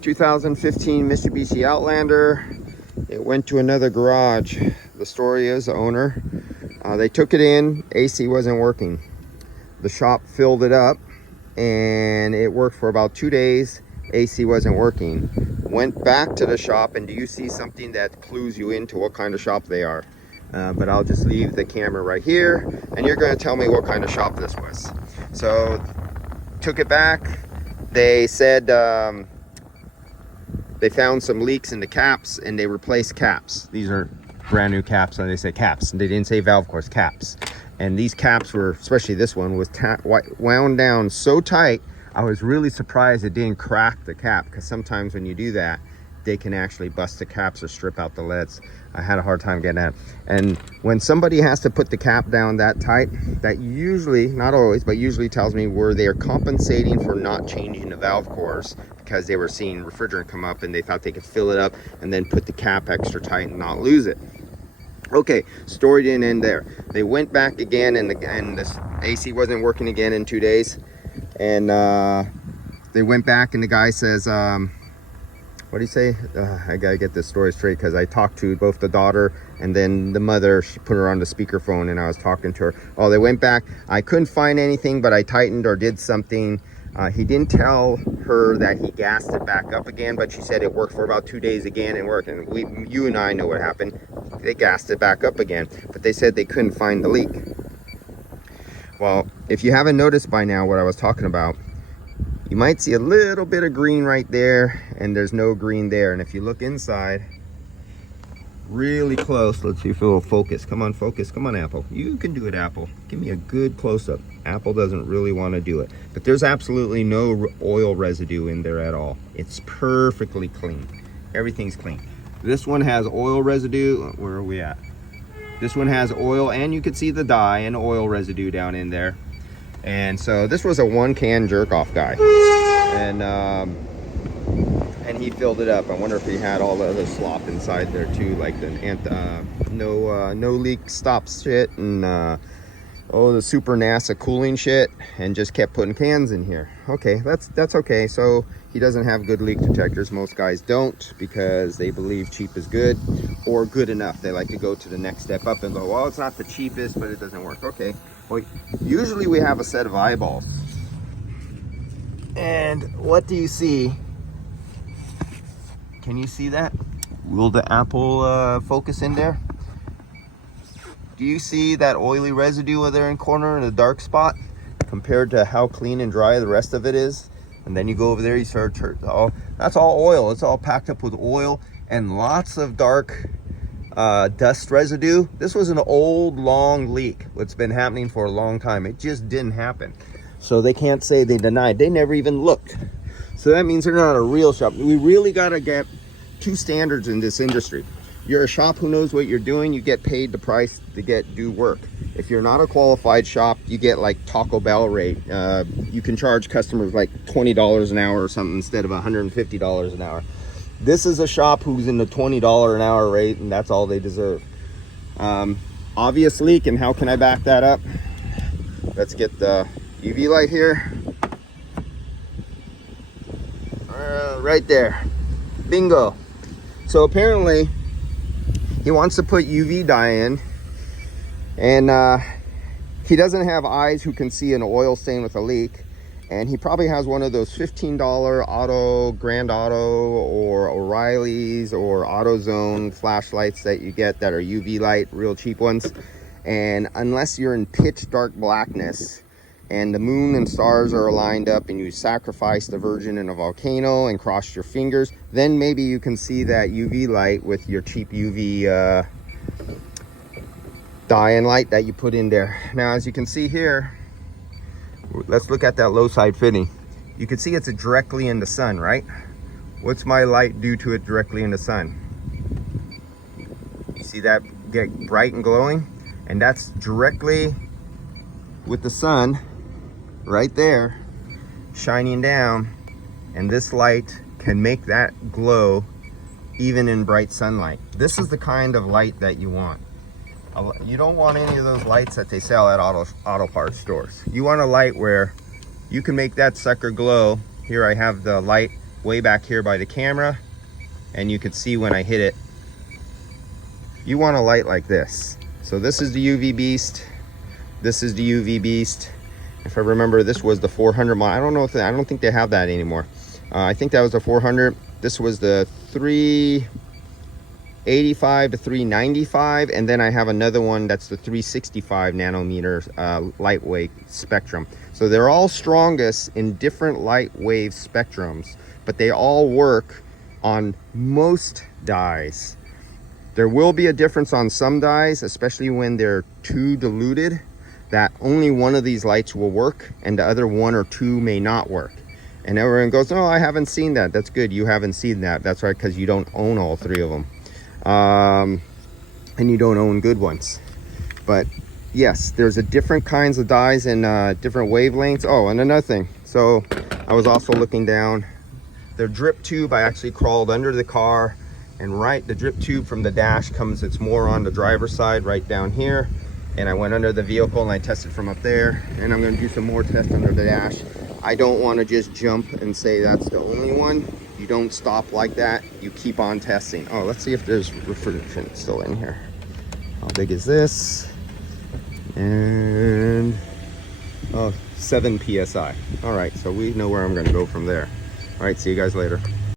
2015 Mitsubishi Outlander. It went to another garage. The story is, the owner, they took it in, AC wasn't working. The shop filled it up and it worked for about 2 days. AC wasn't working. Went back to the shop, and do you see something that clues you into what kind of shop they are? But I'll just leave the camera right here and you're going to tell me what kind of shop this was. So took it back. They said they found some leaks in the caps and they replaced caps. These are brand new caps, and they say caps. They didn't say valve course, caps. And these caps were, especially this one, was wound down so tight, I was really surprised it didn't crack the cap, because sometimes when you do that, they can actually bust the caps or strip out the leads. I had a hard time getting that. And when somebody has to put the cap down that tight, that usually, not always, but usually tells me where they are compensating for not changing the valve cores, because they were seeing refrigerant come up and they thought they could fill it up and then put the cap extra tight and not lose it. Okay, story didn't end there. They went back again, and the AC wasn't working again in 2 days. And they went back, and the guy says, what do you say? I gotta get this story straight, because I talked to both the daughter and then the mother. She put her on the speakerphone and I was talking to her. Oh, they went back. I couldn't find anything, but I tightened or did something. He didn't tell her that he gassed it back up again, but she said it worked for about 2 days again and worked. And you and I know what happened. They gassed it back up again, but they said they couldn't find the leak. Well, if you haven't noticed by now what I was talking about, you might see a little bit of green right there, and there's no green there. And if you look inside really close, let's see if it will focus. Come on, focus. Come on, Apple. You can do it, Apple. Give me a good close-up. Apple doesn't really want to do it. But there's absolutely no oil residue in there at all. It's perfectly clean. Everything's clean. This one has oil residue. Where are we at? This one has oil, and you can see the dye and oil residue down in there. And so this was a 1-can jerk-off guy, and he filled it up. I wonder if he had all the other slop inside there too, like the no leak stop shit, and the super NASA cooling shit, and just kept putting cans in here. Okay, that's okay. So he doesn't have good leak detectors. Most guys don't, because they believe cheap is good or good enough. They like to go to the next step up and go, well, it's not the cheapest, but it doesn't work. Okay, well, usually we have a set of eyeballs. And what do you see? Can you see that? Will the Apple focus in there? Do you see that oily residue there in corner in the dark spot compared to how clean and dry the rest of it is? And then you go over there, you start, that's all oil. It's all packed up with oil and lots of dark dust residue. This was an old, long leak. What's been happening for a long time. It just didn't happen. So they can't say they denied. They never even looked. So that means they're not a real shop. We really got to get two standards in this industry. You're a shop who knows what you're doing. You get paid the price to do work. If you're not a qualified shop, you get like Taco Bell rate. You can charge customers like $20 an hour or something instead of $150 an hour. This is a shop who's in the $20 an hour rate, and that's all they deserve. Obvious leak, and how can I back that up? Let's get the UV light here. Right there. Bingo. So apparently he wants to put UV dye in, and he doesn't have eyes who can see an oil stain with a leak, and he probably has one of those $15 Grand Auto or O'Reilly's or AutoZone flashlights that you get that are UV light, real cheap ones. And unless you're in pitch dark blackness and the moon and stars are lined up and you sacrifice the Virgin in a volcano and cross your fingers, then maybe you can see that UV light with your cheap UV dye and light that you put in there. Now, as you can see here, let's look at that low side fitting. You can see it's directly in the sun, right? What's my light do to it directly in the sun? You see that get bright and glowing? And that's directly with the sun right there shining down, and this light can make that glow even in bright sunlight. This is the kind of light that you want. You don't want any of those lights that they sell at auto parts stores. You want a light where you can make that sucker glow. Here I have the light way back here by the camera, and you could see when I hit it. You want a light like this. So this is the UV Beast. This is the UV Beast. If I remember, this was the 400 mile. I don't know if I don't think they have that anymore. I think that was the 400. This was the 385 to 395, and then I have another one that's the 365 nanometer lightweight spectrum. So they're all strongest in different light wave spectrums, but they all work on most dyes. There will be a difference on some dyes, especially when they're too diluted, that only one of these lights will work and the other one or two may not work. And everyone goes, oh, I haven't seen that. That's good, you haven't seen that. That's right, because you don't own all three of them. And you don't own good ones. But yes, there's a different kinds of dyes and different wavelengths. Oh, and another thing. So I was also looking down. The drip tube, I actually crawled under the car, and the drip tube from the dash comes, it's more on the driver's side right down here. And I went under the vehicle and I tested from up there, and I'm going to do some more tests under the dash. I don't want to just jump and say that's the only one. You don't stop like that. You keep on testing. Oh, let's see if there's refrigerant still in here. How big is this? And oh, 7 psi. All right, so we know where I'm going to go from there. All right, see you guys later.